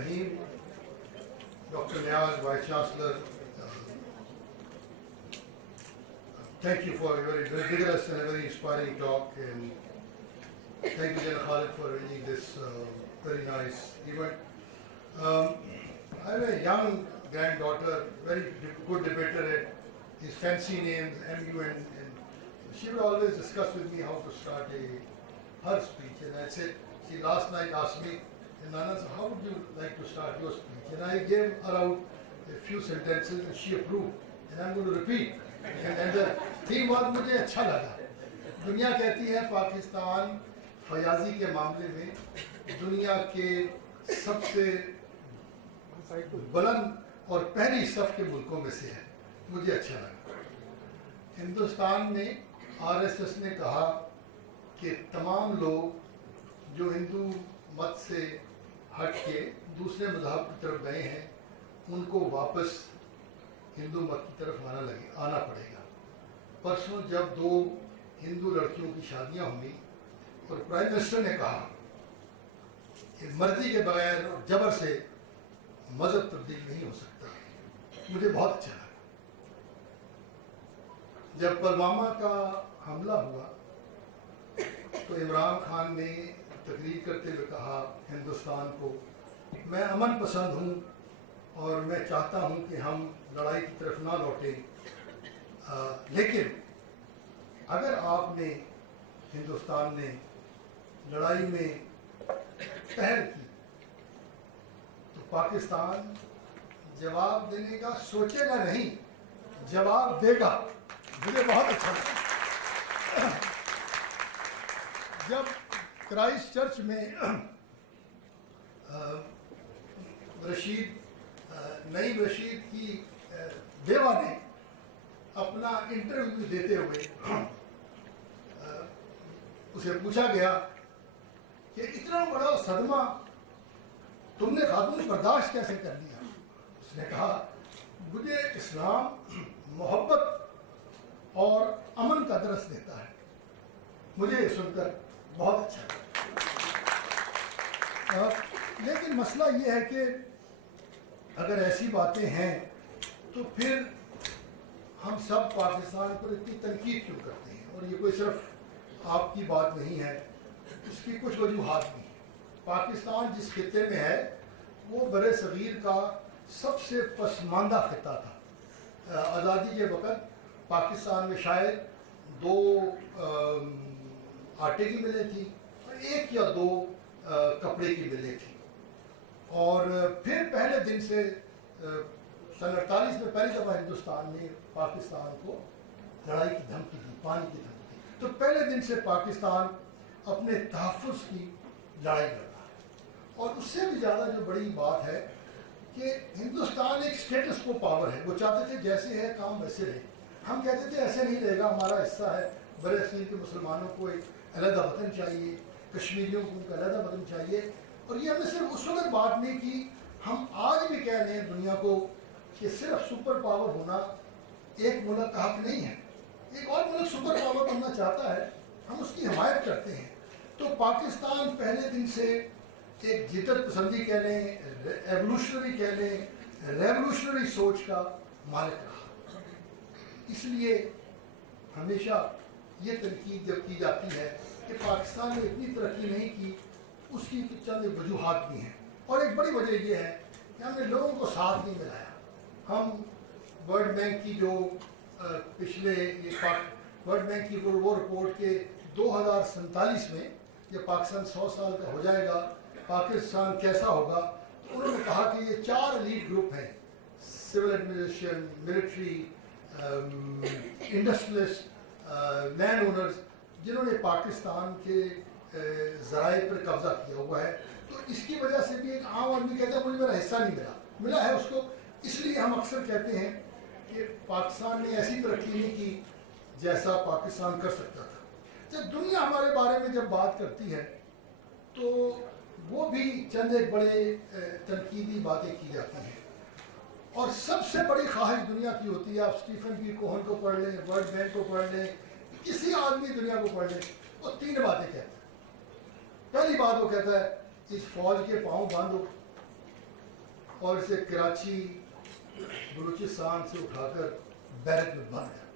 Rahim, Dr. Niaz, Vice Chancellor, thank you for a very vigorous and a very inspiring talk, and thank you, General Khalid, for arranging this very nice event. I have a young granddaughter, very good debater at his fancy names, MU, and she would always discuss with me how to start her speech. And I said, she last night asked me, Nana, how would you like to start your speech? And I gave her out a few sentences and she approved. And I'm going to repeat. And the theme was मुझे अच्छा लगा. दुनिया कहती है पाकिस्तान फयाजी के मामले में दुनिया के सबसे बुलंद और पहली सफ के मुल्कों में से है. मुझे अच्छा लगा. हिंदुस्तान में आरएसएस ने कहा कि तमाम लोग जो हिंदू मत से हट के दूसरे मज़हब की तरफ गए हैं उनको वापस हिंदू मत की तरफ आना पड़ेगा. परसों जब 2 हिंदू लड़कियों की शादियां हुई और प्राइम मिनिस्टर ने कहा कि मर्जी के बगैर और जबर से मजहब तब्दील नहीं हो सकता, मुझे बहुत अच्छा लगा. जब पुलवामा का हमला हुआ तो इमरान खान ने तकरीर करते हुए कहा हिंदुस्तान को, मैं अमन पसंद हूँ और मैं चाहता हूँ कि हम लड़ाई की तरफ ना लौटें, लेकिन अगर आपने हिंदुस्तान ने लड़ाई में पहल की तो पाकिस्तान जवाब देने का सोचेगा नहीं, जवाब देगा. मुझे बहुत अच्छा लगा. जब क्राइस्ट चर्च में नईम रशीद की बेवा ने अपना इंटरव्यू देते हुए उसे पूछा गया कि इतना बड़ा सदमा तुमने खातून बर्दाश्त कैसे कर लिया. उसने कहा मुझे इस्लाम मोहब्बत और अमन का दरस देता है. मुझे ये सुनकर बहुत अच्छा लगा. लेकिन मसला ये है कि अगर ऐसी बातें हैं तो फिर हम सब पाकिस्तान पर इतनी तनकीद क्यों करते हैं. और ये कोई सिर्फ आपकी बात नहीं है, इसकी कुछ वजूहात भी हैं. पाकिस्तान जिस खित्ते में है वो बरे सगीर का सबसे पसमानदा खित्ता था. आज़ादी के वक़्त पाकिस्तान में शायद 2 आटे की मिलें थी और 1 या 2 कपड़े की मिलें थी. और फिर पहले दिन से सन 48 में पहली दफ़ा हिंदुस्तान ने पाकिस्तान को लड़ाई की धमकी दी, पानी की धमकी दी. तो पहले दिन से पाकिस्तान अपने तहफ़्फ़ुज़ की लड़ाई लड़ रहा है. और उससे भी ज़्यादा जो बड़ी बात है कि हिंदुस्तान एक स्टेटस को पावर है. वो चाहते थे जैसे है काम वैसे रहे. हम कहते थे ऐसे नहीं रहेगा, हमारा हिस्सा है. बड़े असील के मुसलमानों को एक अलहदा वतन चाहिए, कश्मीरियों को उनका अलहदा वतन चाहिए. और ये हमने सिर्फ उस वक्त बात नहीं की, हम आज भी कह रहे हैं दुनिया को कि सिर्फ सुपर पावर होना एक मुल्क का हक नहीं है. एक और मुल्क सुपर पावर बनना चाहता है, हम उसकी हिमायत करते हैं. तो पाकिस्तान पहले दिन से एक जिद्दत पसंदी कह लें, एवोल्यूशनरी कह लें, रेवोल्यूशनरी सोच का मालिक रहा. इसलिए हमेशा ये तनकीद जब की जाती है कि पाकिस्तान ने इतनी तरक्की नहीं की, उसकी चंद वजूहात भी हैं. और एक बड़ी वजह यह है कि हमने लोगों को साथ नहीं मिलाया. हम वर्ल्ड बैंक की जो पिछले वर्ल्ड बैंक की वो रिपोर्ट के 2047 में जब पाकिस्तान 100 साल का हो जाएगा, पाकिस्तान कैसा होगा, तो उन्होंने कहा कि ये 4 एलीट ग्रुप हैं, civil administration, military, industrialist, land owners, जिन्होंने पाकिस्तान के ज़राए पर कब्जा किया हुआ है. तो इसकी वजह से भी एक आम आदमी कहता है मुझे मेरा हिस्सा नहीं मिला है उसको. इसलिए हम अक्सर कहते हैं कि पाकिस्तान ने ऐसी तरक्की नहीं की जैसा पाकिस्तान कर सकता था. जब दुनिया हमारे बारे में जब बात करती है तो वो भी चंद एक बड़े तनकीदी बातें की जाती हैं. और सबसे बड़ी ख्वाहिश दुनिया की होती है, आप स्टीफन पी कोहन को पढ़ लें, वर्ल्ड बैंक को पढ़ लें, किसी आदमी दुनिया को पढ़ लें, वो 3 बातें कहता है. पहली बात वो कहता है इस फौज के पाँव बांधो, اور اسے کراچی بلوچستان سے اٹھا کر بیرک میں بند کر.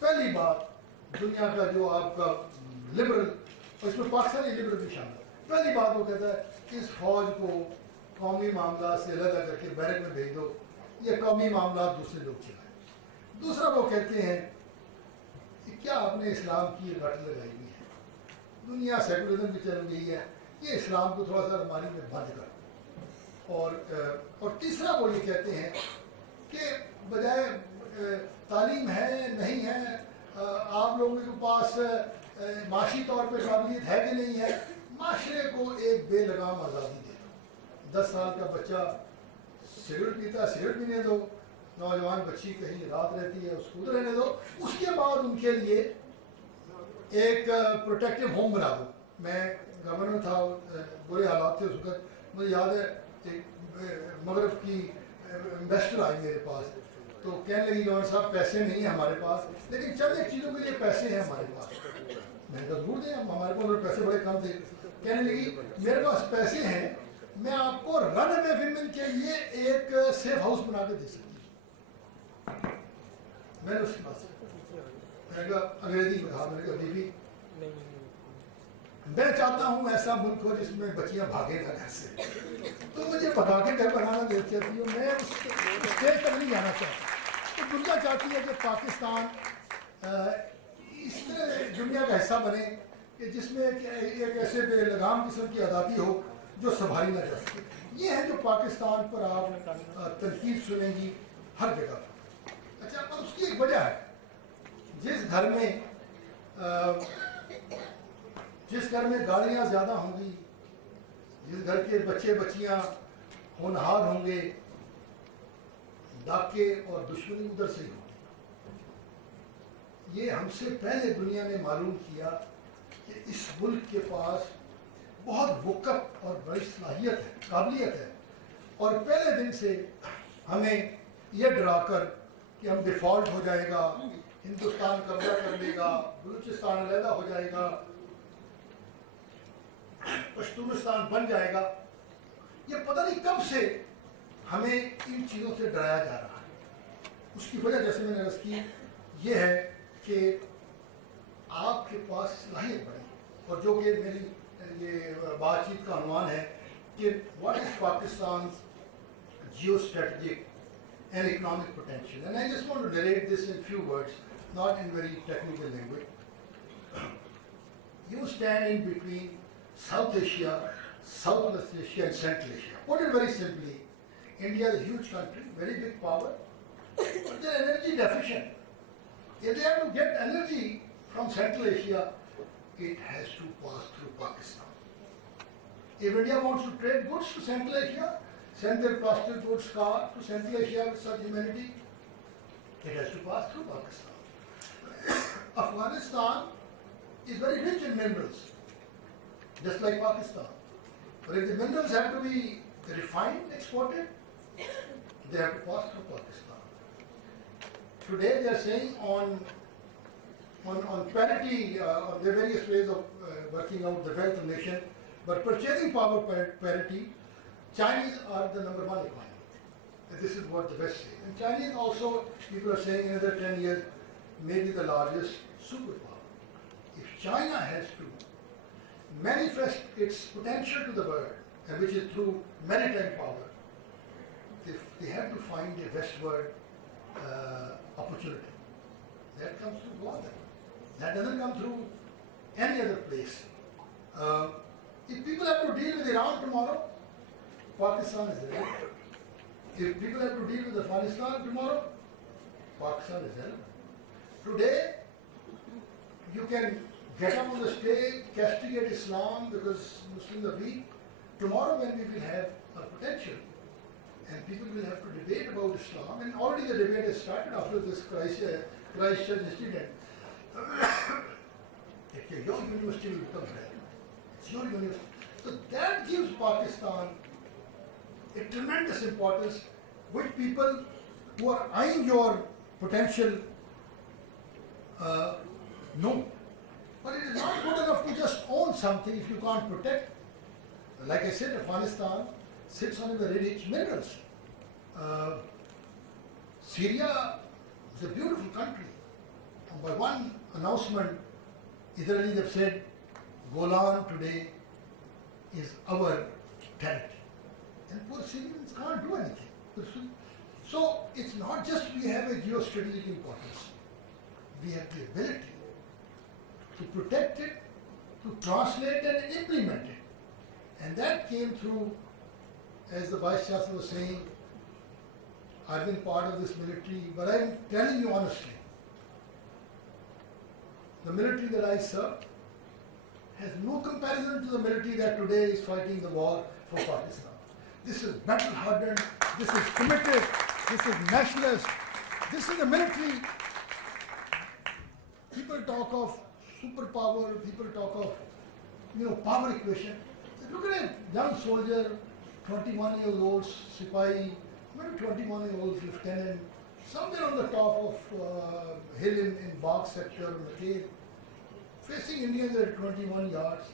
پہلی بات دنیا کا جو آپ کا لبرل، اور اس میں پاکستانی لبرل بھی شامل ہے، پہلی بات وہ کہتا ہے کہ اس فوج کو قومی معاملات سے علیحدہ کر کے بیرک میں بھیج دو، یہ قومی معاملات دوسرے لوگ چلائیں. دوسرا وہ کہتے ہیں کہ کیا آپ نے اسلام کی رٹ لگائی ہوئی ہے، دنیا سیکولرزم کی چل گئی ہے، یہ اسلام کو تھوڑا سا الماری میں بند کر. اور تیسرا وہ یہ کہتے ہیں کہ بجائے تعلیم ہے نہیں ہے، آپ لوگوں کے پاس معاشی طور پہ قابلیت ہے کہ نہیں ہے، معاشرے کو ایک بے لگام آزادی دے دو. 10 سال کا بچہ سگریٹ پیتا ہے، سگریٹ پینے دو. نوجوان بچی کہیں رات رہتی ہے، اس کو رہنے دو. اس کے بعد ان کے لیے ایک پروٹیکٹیو ہوم بنا دو. میں گورنر تھا، برے حالات تھے اس وقت، مجھے یاد ہے ایک مغرب کی انویسٹر آئی میرے پاس، تو کہنے لگی گورنر صاحب پیسے نہیں ہیں ہمارے پاس، لیکن چند ایک چیزوں کے لیے پیسے ہیں ہمارے پاس. میں نے کہا ضرور دیں، ہمارے پاس پیسے بڑے کم تھے. کہنے لگی میرے پاس پیسے ہیں، میں آپ کو رن اوے ویمن کے لیے ایک سیف ہاؤس بنا کے دے سکتی ہوں. میں نے اس کے پاس میں نے کہا انگریزی میں کہا، میں نے کہا بیوی میں چاہتا ہوں ایسا ملک ہو جس میں بچیاں بھاگے نہ گھر سے، تو مجھے بھگا کے گھر بنانا دے چاہتی ہوں، میں اس اسٹیج تک نہیں جانا چاہتا. تو دنیا چاہتی ہے کہ پاکستان اس طرح دنیا کا حصہ بنے کہ جس میں ایک ایسے بے لگام قسم کی آزادی ہو جو سنبھالی نہ جا سکے. یہ ہے جو پاکستان پر آپ تنقید سنیں گی ہر جگہ پر. اچھا، پر اس کی ایک وجہ ہے. جس گھر میں گاڑیاں زیادہ ہوں گی، جس گھر کے بچے بچیاں ہونہار ہوں گے، ڈاکے اور دشمنی ادھر سے ہی ہوگی. یہ ہم سے پہلے دنیا نے معلوم کیا کہ اس ملک کے پاس بہت وقت اور بڑی صلاحیت ہے، قابلیت ہے، اور پہلے دن سے ہمیں یہ ڈرا کر کہ ہم ڈیفالٹ ہو جائے گا، ہندوستان قبضہ کر لے گا، بلوچستان علیحدہ ہو جائے گا، پشتونستان بن جائے گا، یہ پتہ نہیں کب سے ہمیں ان چیزوں سے ڈرایا جا رہا ہے. اس کی وجہ جیسے میں نے عرض کی یہ ہے کہ آپ کے پاس صلاحیت بڑی، اور جو کہ میری یہ بات چیت کا عنوان ہے کہ what is Pakistan geostrategic and economic potential. And I just want to narrate this in few words, not in very technical language. You stand in between South Asia, Southwest Asia and Central Asia. Put it very simply, India is a huge country, very big power, but they are energy deficient. If they have to get energy from Central Asia, it has to pass through Pakistan. If India wants to trade goods to Central Asia, send their plastic goods car to Central Asia with such humanity, it has to pass through Pakistan. Afghanistan is very rich in minerals, just like Pakistan. But if the minerals have to be refined, exported, they have to pass through Pakistan. Today they are saying on parity, on the various ways of working out the wealth of nation, but purchasing power parity, Chinese are the number one economy. And this is what the West say. And Chinese also, people are saying in another 10 years, may be the largest superpower. If China has to manifest its potential to the world, and which is through maritime power, they have to find a westward opportunity. That comes through Guadalajara. That doesn't come through any other place. If people have to deal with Iran tomorrow, Pakistan is there. If people have to deal with Afghanistan tomorrow, Pakistan is there. Today, you can get up on the stage, castigate Islam because Muslims are weak. Tomorrow when we will have our potential and people will have to debate about Islam, and already the debate has started after this Christchurch incident. Your university will become better. It's your university. So that gives Pakistan a tremendous importance, which people who are eyeing your potential know. But it is not good enough to just own something if you can't protect. Like I said, Afghanistan sits on the very rich minerals. Uh, Syria is a beautiful country. And by one announcement, Israelis have said, Golan today is our territory. And poor Syrians can't do anything. So it's not just we have a geostrategic importance. We have the ability to protect it, to translate and implement it. And that came through, as the Vice Chancellor was saying, I've been part of this military, but I'm telling you honestly, the military that I serve has no comparison to the military that today is fighting the war for Pakistan. This is battle-hardened, this is committed, this is nationalist, this is the military. People talk of superpower, people talk of, power equation. Look at a young soldier, 21-year-old Sipahi, maybe 21-year-old lieutenant, somewhere on the top of hill in Bagh sector, Retd, facing Indians at 21 yards.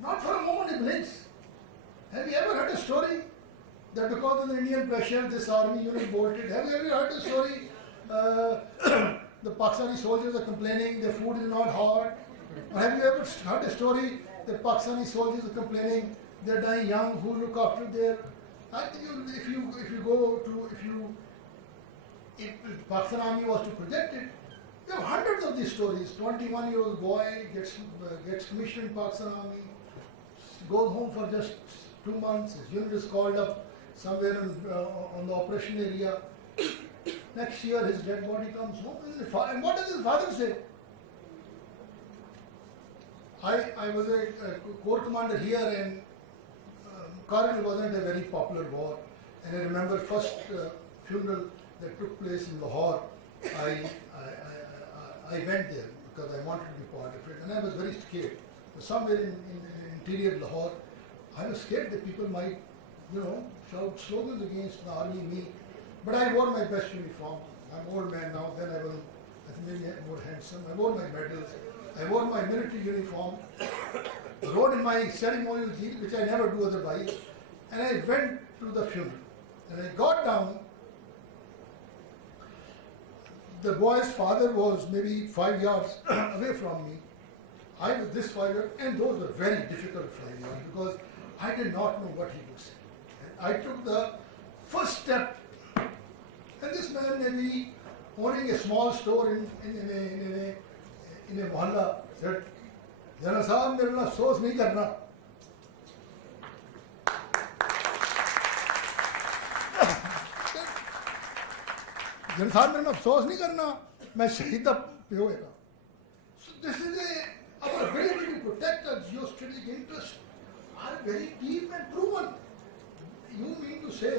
Not for a moment he blinks. Have you ever heard a story that because of the Indian pressure, this army unit bolted? Have you ever heard a story? The Pakistani soldiers are complaining their food is not hot. Or have you ever heard a story that Pakistani soldiers are complaining they're dying young, who look after their? I think if the Pakistan army was to project it, you have hundreds of these stories. 21-year-old boy gets commissioned in Pakistan army, goes home for just 2 months. His unit is called up somewhere on the operation area. Next year, his dead body comes home. And what does his father say? I was a corps commander here, and Kargil wasn't a very popular war. And I remember first funeral that took place in Lahore. I went there because I wanted to be part of it, and I was very scared. Somewhere in interior Lahore, I was scared that people might, shout slogans against the army, me. But I wore my best uniform. I'm an old man now. Then I was maybe more handsome. I wore my medals. I wore my military uniform. Rode in my ceremonial jeep, which I never do otherwise. And I went to the funeral. And I got down. The boy's father was maybe 5 yards away from me. I was this 5 yards, and those were very difficult 5 yards because I did not know what he would say. And I took the first step, and this man maybe owning a small store in a mohalla said, General Sahab, mere na afsoos nahi karna. General Sahab, mere na afsoos nahi karna. Main shaheed da pe hoega. So this is our ability to protect our geostrategic interests are very deep and proven. You mean to say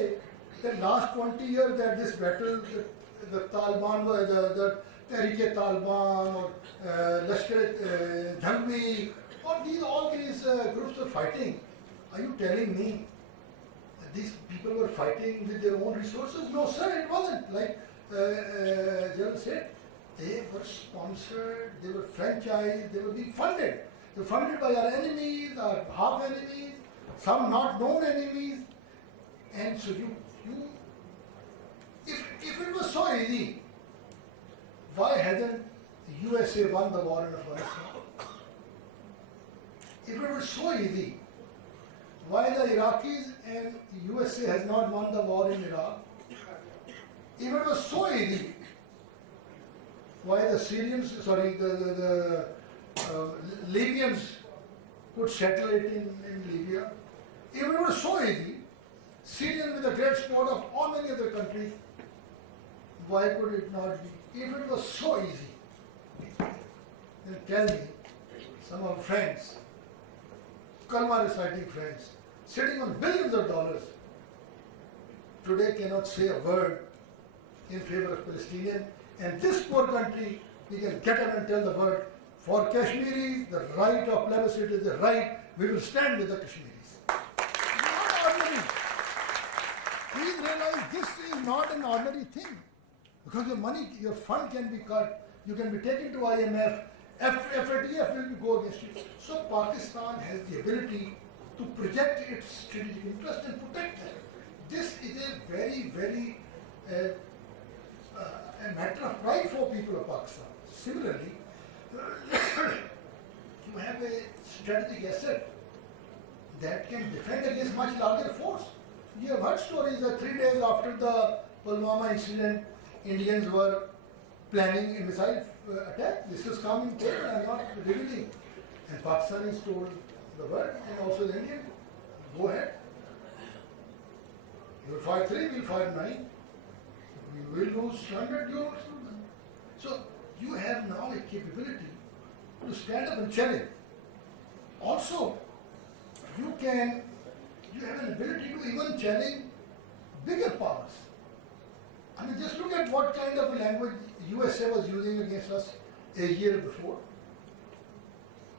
that last 20 years that this battle, the Taliban, the Tehrik-e-Taliban or Lashkar-e-Jhangvi, all these groups were fighting. Are you telling me that these people were fighting with their own resources? No, sir, it wasn't. Like General said, they were sponsored, they were franchised, they were being funded. They were funded by our enemies, our half enemies, some not known enemies. And so if it was so easy, why hasn't the USA won the war in Afghanistan? If it was so easy, why the Iraqis and the USA has not won the war in Iraq? If it was so easy, why the Libyans could settle it in Libya? If it was so easy, Syrians with the great support of all many other countries, why could it not be? If it was so easy, then tell me, some of our friends, Kalma reciting friends, sitting on billions of dollars, today cannot say a word in favor of Palestinian, and this poor country, we can get up and tell the word, for Kashmiris, the right of plebiscite is the right, we will stand with the Kashmiris. Not ordinary. Please realize this is not an ordinary thing. Because your money, your fund can be cut, you can be taken to IMF, FATF will go against you. So Pakistan has the ability to project its strategic interest and protect them. this is a very, very a matter of pride for people of Pakistan. Similarly, you have a strategic asset that can defend against much larger force. You have heard stories that 3 days after the Pulwama incident, Indians were planning a missile attack. This is coming there, I am not revealing. And Pakistanis told the world and also the Indians, go ahead. You will fire 3, we will fire 9. We will lose 100, you will lose 100. So you have now a capability to stand up and challenge. Also, you have an ability to even challenge bigger powers. I mean, just look at what kind of language USA was using against us a year before.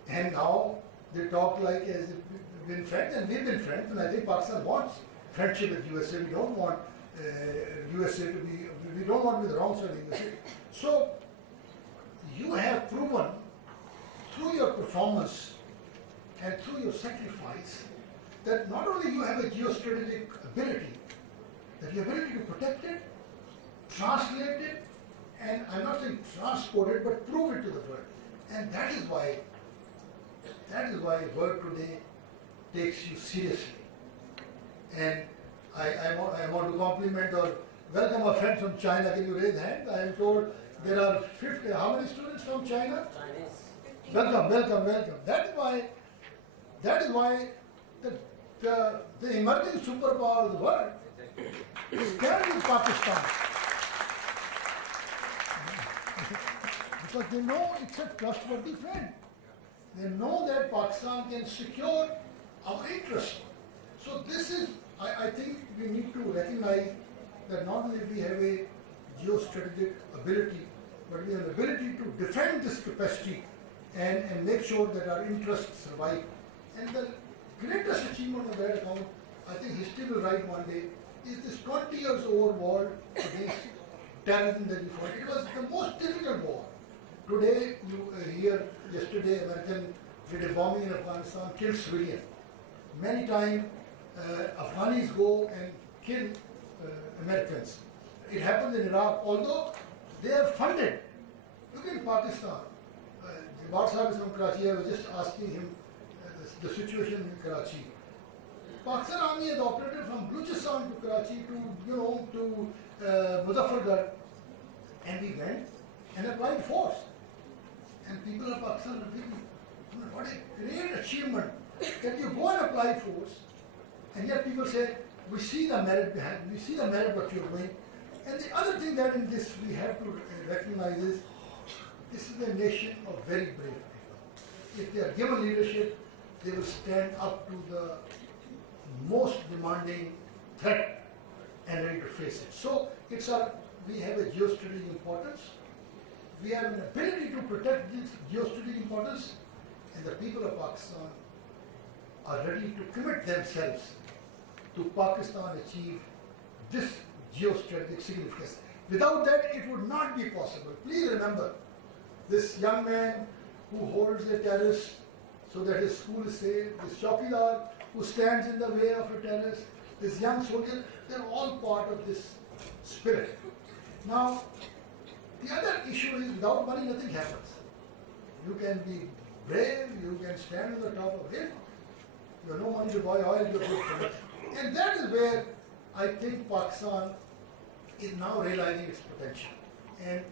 And now they talk like as if we've been friends, and we've been friends, and I think Pakistan wants friendship with USA. We don't want USA to be, we don't want to be the wrong side of USA. So, you have proven through your performance and through your sacrifice that not only you have a geostrategic ability, that the ability to protect it, translate it, and I'm not saying transport it, but prove it to the world. And that is why world today takes you seriously. And I want to compliment or welcome our friends from China. Can you raise hand? I am told there are 50, how many students from China? Welcome. That is why the emerging superpower of the world stands with Pakistan. Because they know it's a trustworthy friend. They know that Pakistan can secure our interests. So this is, I think we need to recognize that not only we have a geostrategic ability, but we have the ability to defend this capacity and make sure that our interests survive. And the greatest achievement of that account, I think history will write one day, is this 20 years war war against terrorism that we fought. It was the most difficult war. Today, you hear yesterday American did a bombing in Afghanistan, killed civilians. Many times Afghanis go and kill Americans. It happens in Iraq, although they are funded. Look in Pakistan. Jawad Sahib is from Karachi. I was just asking him the situation in Karachi. Pakistan Army has operated from Balochistan to Karachi to Muzaffargarh, and we went and applied force. And people of Pakistan are thinking, what a great achievement that you go and apply force, and yet people say, we see the merit behind, we see the merit what you're doing. And the other thing that in this we have to recognize is, this is a nation of very brave people. If they are given leadership, they will stand up to the most demanding threat and ready to face it. So we have a geostrategic importance. We have an ability to protect this geostrategic importance, and the people of Pakistan are ready to commit themselves to Pakistan achieve this geostrategic significance. Without that, it would not be possible. Please remember, this young man who holds a terrorist so that his school is safe, this chowkidar who stands in the way of a terrorist, this young soldier, they're all part of this spirit. Now, the other issue is without money nothing happens. You can be brave, you can stand on the top of a hill, you have no money to buy oil, you're good for it. And that is where I think Pakistan is now realizing its potential. And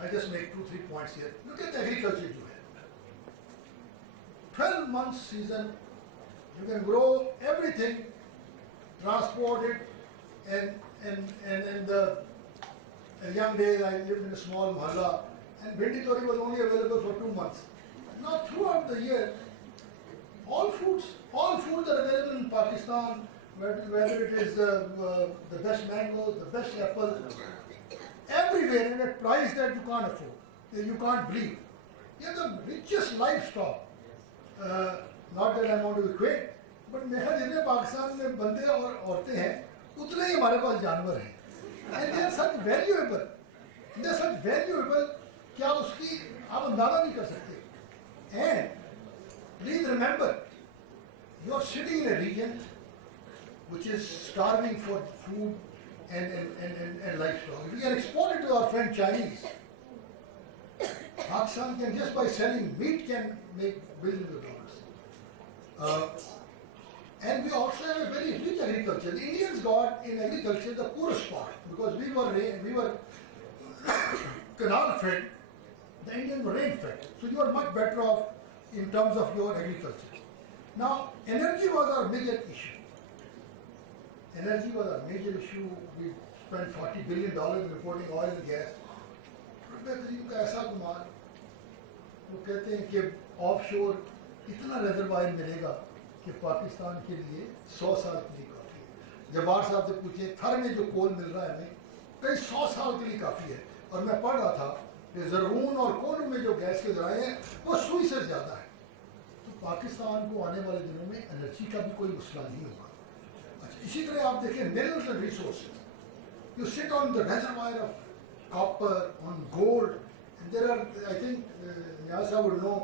I just make 2-3 points here. Look at the agriculture you have. 12 months season, you can grow everything, transport it, and in the young days I lived in a small mahalla, and bhindi tori was only available for 2 months. Now throughout the year, all foods are available in Pakistan, whether it is the best mangoes, the best apples, everywhere at a price that you can't afford, you can't believe. You have the richest livestock. Not that I want to equate, but मेरा जितने पाकिस्तान में बंदे और औरतें हैं, उतने ही हमारे पास जानवर हैं. And they are such valuable. They are such valuable कि आप उसकी आप अंदाजा नहीं कर सकते. And please remember, you are sitting in a region which is starving for food and livestock. If we can export it to our friend Chinese, Pakistan can, just by selling meat, can make billions of dollars. And we also have a very rich agriculture. The Indians got in agriculture the poorest part because we were canal fed, the Indians were rain fed. So you are much better off in terms of your agriculture. Now, energy was our major issue. Energy was our major issue. We spent $40 billion importing oil and gas. بہترین کا ایسا گمان وہ کہتے ہیں کہ of شور اتنا ریزروائر ملے گا کہ پاکستان کے لیے 100 سال کے لیے کافی ہے. جبار صاحب سے پوچھیں تھر میں جو کول مل رہا ہے ہمیں کئی 100 سال کے لیے کافی ہے. اور میں پڑھ رہا تھا کہ زرعون اور کولوں میں جو گیس کے ذرائع ہیں وہ سوئی سے زیادہ ہے. تو پاکستان کو آنے والے دنوں میں انرجی کا بھی کوئی مسئلہ نہیں ہوگا. اچھا اسی طرح آپ دیکھیں minerals and resources. You sit on the reservoir of copper, on gold, and there are, I think, Nyasa would know,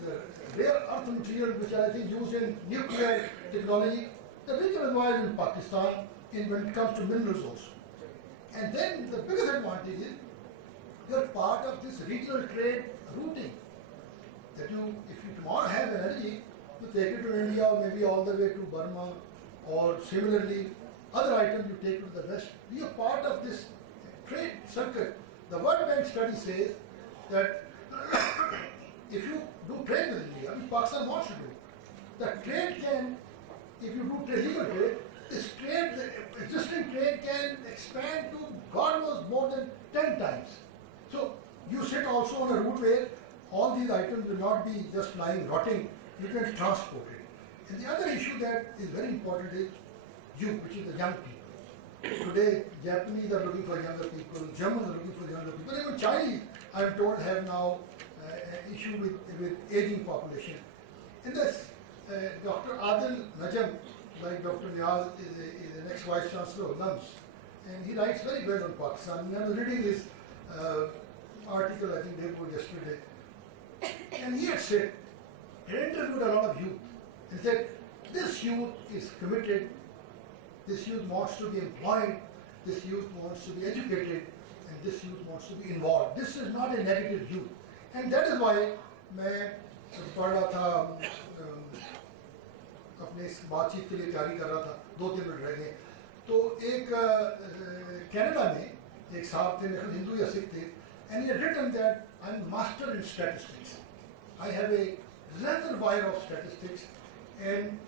the rare earth material which are, I think, used in nuclear technology, the big reservoirs in Pakistan when it comes to minerals also. And then the biggest advantage is you're part of this regional trade routing. That you, if you tomorrow have energy, you take it to India or maybe all the way to Burma, or similarly, other items you take to the West. We are part of this trade circuit. The World Bank study says that if you do trade with India, which Pakistan wants to do, the trade can, if you do legal trade, this trade, the existing trade can expand to God knows more than 10 times. So you sit also on a route where all these items will not be just lying rotting, you can transport it. And the other issue that is very important is youth, which is the young people. Today, Japanese are looking for younger people, Germans are looking for younger people, even Chinese, I am told, have now an issue with aging population. In this, Dr. Adil Najam, like Dr. Niaz, is an ex-Vice Chancellor of LUMS, and he writes very well on Pakistan. And I was reading his article, I think, yesterday, and he had said, he interviewed a lot of youth, and said, this youth is committed, this youth wants to be employed, this youth wants to be educated, and this youth wants to be involved. This is not a negative youth. And that is why میں پڑھ رہا تھا اپنے اس بات چیت کے لیے تیاری کر رہا تھا 2-3 منٹ رہ گئے تو ایک کینیڈا میں ایک صاحب تھے ہندو یا سکھ تھے and he had written that I'm master in statistics. I have a reservoir of statistics and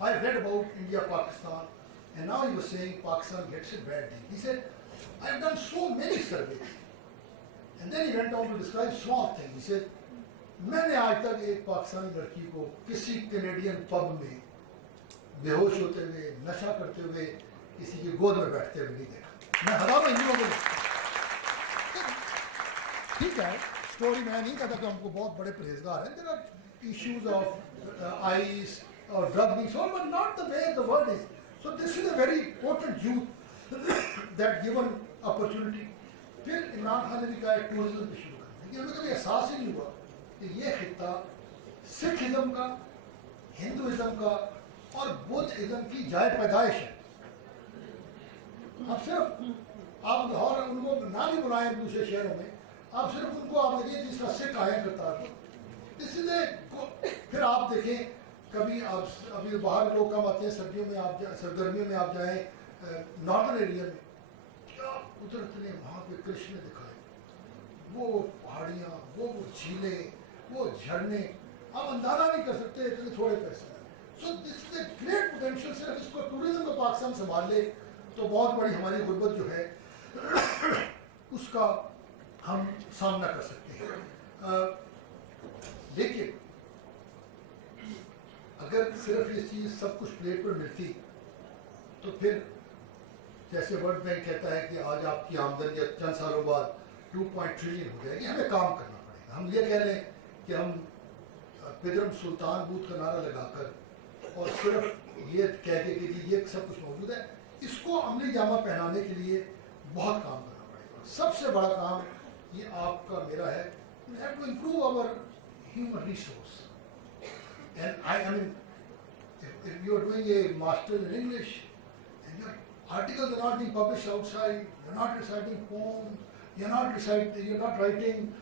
I read about India, Pakistan, and now he was saying Pakistan gets a bad deal. He said, I've done so many surveys. And then he went on to describe small things. He said, میں نے آج تک ایک پاکستانی لڑکی کو کسی Canadian pub میں بے ہوش ہوتے ہوئے نشہ کرتے ہوئے کسی کی گود میں بیٹھتے ہوئے نہیں دیکھا. میں ہزاروں ہندوؤں کو ٹھیک ہے اسٹوری میں نہیں کہتا کہ ہم کو بہت بڑے پرہیزگار ہیں. There are issues of ice or drug being sold, but not the way the world is. So this is a very important youth that given opportunity. پھر عمران خان نے بھی کہا ہے ٹورزم پہ شروع کریں لیکن ہمیں کبھی احساس ہی نہیں ہوا کہ یہ خطہ سکھ ازم کا, ہندوازم کا اور بدھ ازم کی جائے پیدائش ہے. اب صرف آپ لاہور ان کو نہ بھی بلائیں دوسرے شہروں میں, آپ صرف ان کو آپ دیکھیں جس طرح سکھ آئے کرتا ہے. اس لیے پھر آپ دیکھیں کبھی آپ ابھی باہر لوگ کم آتے ہیں سردیوں میں, آپ سرگرمیوں میں آپ جائیں نارتھن ایریا میں, کیا قدرت نے وہاں پہ کرشمے دکھائے, وہ پہاڑیاں, وہ جھیلیں, وہ جھرنے, آپ اندازہ نہیں کر سکتے اتنے تھوڑے پیسے. سو دس از اے گریٹ پوٹینشیل. صرف اس کو ٹوریزم کو پاکستان سنبھال لے تو بہت بڑی ہماری غربت جو ہے اس کا ہم سامنا کر سکتے ہیں. لیکن اگر صرف یہ چیز سب کچھ پلیٹ پر ملتی تو پھر جیسے ورلڈ بینک کہتا ہے کہ آج آپ کی آمدن یا چند سالوں بعد 2 ٹریلین ہو جائے گی, ہمیں کام کرنا پڑے گا. ہم یہ کہہ لیں کہ ہم پدرم سلطان بوت کا نعرہ لگا کر اور صرف یہ کہہ کے کہ یہ سب کچھ موجود ہے, اس کو عملی جامہ پہنانے کے لیے بہت کام کرنا پڑے گا. سب سے بڑا کام یہ آپ کا میرا ہے, we have to improve our human resource. And I mean, if you are doing a master's in English and your articles are not being published outside, you're not reciting poems, you're not writing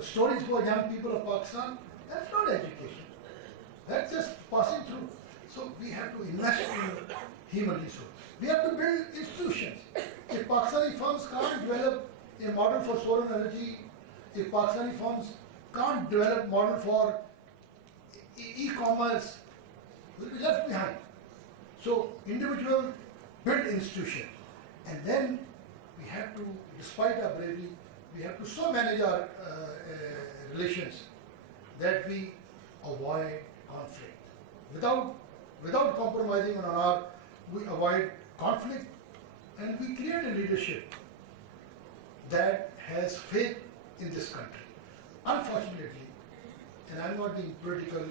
stories for young people of Pakistan, that's not education. That's just passing through. So we have to invest in human resources. We have to build institutions. If Pakistani firms can't develop a model for solar energy, if Pakistani firms can't develop model for e-commerce, will be left behind. So individual build institution, and then we have to, despite our bravery, we have to so manage our relations that we avoid conflict. Without compromising on our, we avoid conflict, and we create a leadership that has faith in this country. Unfortunately, and I'm not being political,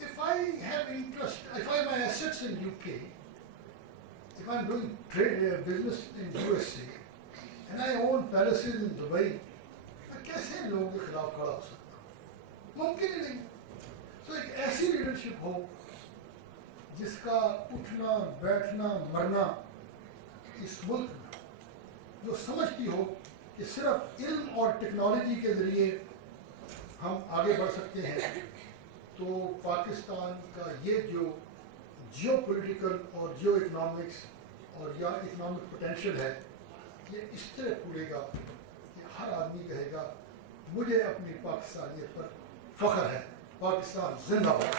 if I have interest, if I have my assets in UK, if I'm doing trade business in USA, and I own palaces in Dubai, मैं कैसे लोगों के खिलाफ खड़ा हो सकता हूँ? मुमकिन ही नहीं। तो एक ऐसी लीडरशिप हो जिसका उठना, बैठना, मरना इस मुल्क में, जो समझती हो कि सिर्फ इल्म और टेक्नोलॉजी के ज़रिए हम आगे बढ़ सकते हैं, तो पाकिस्तान का ये जो जियोपॉलिटिकल और जियो इकोनॉमिक्स और या इकोनॉमिक पोटेंशियल है, ये इस तरह फूलेगा कि हर आदमी कहेगा मुझे अपनी पाकिस्तानियत पर फ़ख्र है। पाकिस्तान जिंदाबाद।